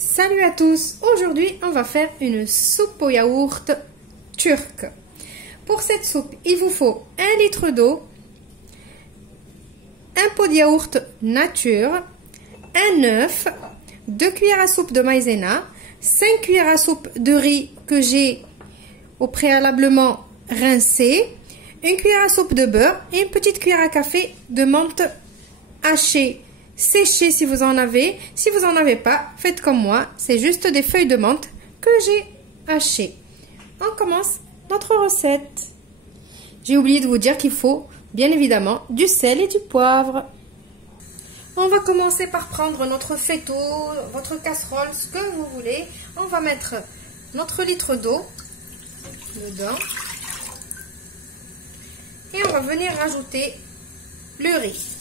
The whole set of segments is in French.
Salut à tous, aujourd'hui on va faire une soupe au yaourt turque. Pour cette soupe, il vous faut 1 litre d'eau, un pot de yaourt nature, un œuf, 2 cuillères à soupe de maïzena, 5 cuillères à soupe de riz que j'ai au préalablement rincé, 1 cuillère à soupe de beurre et une petite cuillère à café de menthe hachée. Séchez si vous en avez. Si vous n'en avez pas, faites comme moi. C'est juste des feuilles de menthe que j'ai hachées. On commence notre recette. J'ai oublié de vous dire qu'il faut bien évidemment du sel et du poivre. On va commencer par prendre notre faitout, votre casserole, ce que vous voulez. On va mettre notre litre d'eau dedans. Et on va venir rajouter le riz.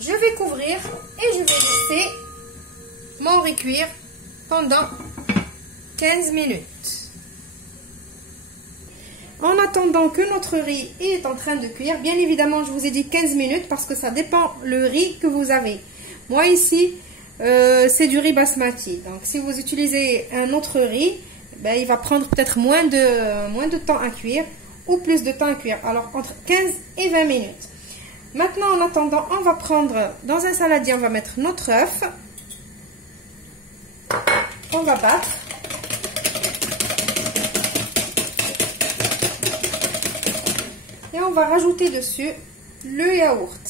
Je vais couvrir et je vais laisser mon riz cuire pendant 15 minutes. En attendant que notre riz est en train de cuire, bien évidemment je vous ai dit 15 minutes parce que ça dépend le riz que vous avez. Moi ici c'est du riz basmati, donc si vous utilisez un autre riz, ben, il va prendre peut-être moins de temps à cuire ou plus de temps à cuire, alors entre 15 et 20 minutes. Maintenant, en attendant, on va prendre, dans un saladier, on va mettre notre œuf. On va battre. Et on va rajouter dessus le yaourt.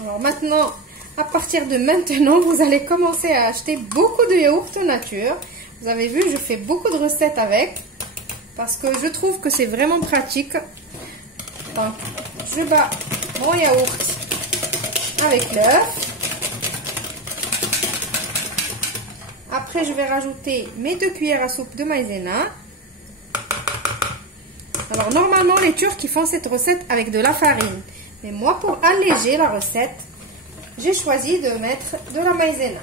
Alors maintenant, à partir de maintenant, vous allez commencer à acheter beaucoup de yaourt nature. Vous avez vu, je fais beaucoup de recettes avec. Parce que je trouve que c'est vraiment pratique. Donc, je bats mon yaourt avec l'œuf. Après, je vais rajouter mes 2 cuillères à soupe de maïzena. Alors, normalement, les Turcs ils font cette recette avec de la farine. Mais moi, pour alléger la recette, j'ai choisi de mettre de la maïzena.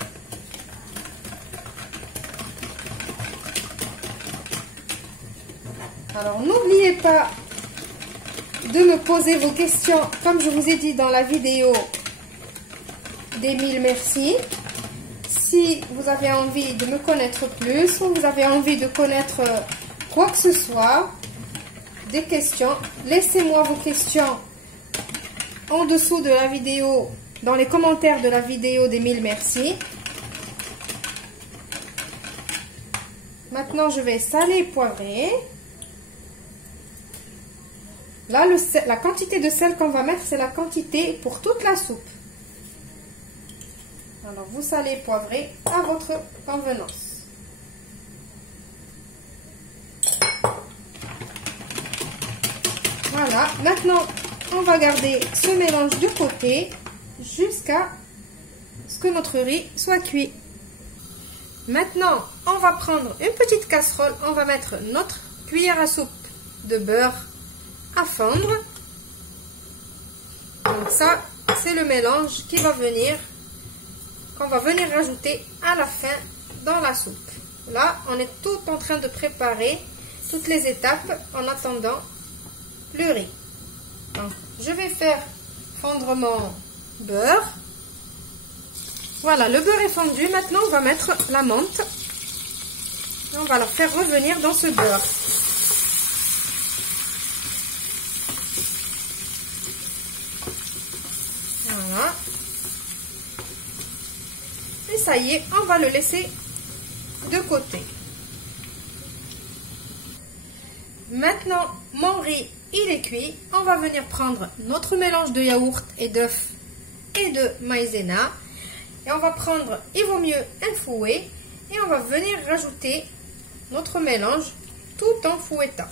Alors, n'oubliez pas de me poser vos questions, comme je vous ai dit dans la vidéo des 1000 merci. Si vous avez envie de me connaître plus, ou vous avez envie de connaître quoi que ce soit, des questions, laissez-moi vos questions en dessous de la vidéo, dans les commentaires de la vidéo des 1000 merci. Maintenant, je vais saler et poivrer. Là, la quantité de sel qu'on va mettre, c'est la quantité pour toute la soupe. Alors, vous salez et poivrez à votre convenance. Voilà. Maintenant, on va garder ce mélange de côté jusqu'à ce que notre riz soit cuit. Maintenant, on va prendre une petite casserole. On va mettre notre cuillère à soupe de beurre à fondre. Donc ça, c'est le mélange qu'on va venir rajouter à la fin dans la soupe. Là, on est tout en train de préparer toutes les étapes en attendant le riz. Donc, je vais faire fondre mon beurre. Voilà, le beurre est fondu. Maintenant, on va mettre la menthe. Et on va la faire revenir dans ce beurre. Voilà. Et ça y est, on va le laisser de côté. Maintenant, mon riz, il est cuit. On va venir prendre notre mélange de yaourt et d'œuf et de maïzena. Et on va prendre, il vaut mieux un fouet. Et on va venir rajouter notre mélange tout en fouettant.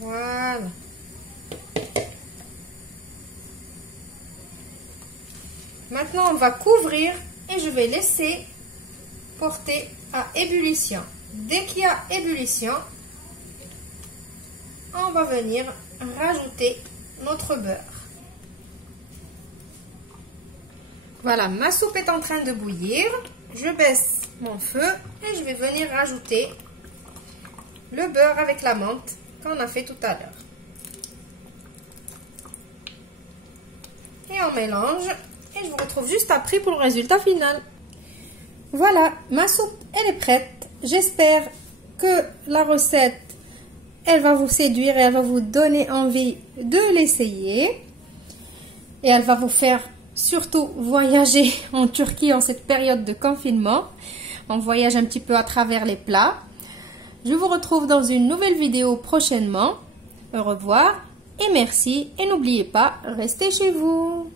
Voilà. Maintenant, on va couvrir et je vais laisser porter à ébullition. Dès qu'il y a ébullition, on va venir rajouter notre beurre. Voilà, ma soupe est en train de bouillir. Je baisse mon feu et je vais venir rajouter le beurre avec la menthe qu'on a fait tout à l'heure. Et on mélange et je vous retrouve juste après pour le résultat final. Voilà, ma soupe elle est prête. J'espère que la recette elle va vous séduire et elle va vous donner envie de l'essayer. Et elle va vous faire surtout voyager en Turquie en cette période de confinement. On voyage un petit peu à travers les plats. Je vous retrouve dans une nouvelle vidéo prochainement. Au revoir et merci. Et n'oubliez pas, restez chez vous.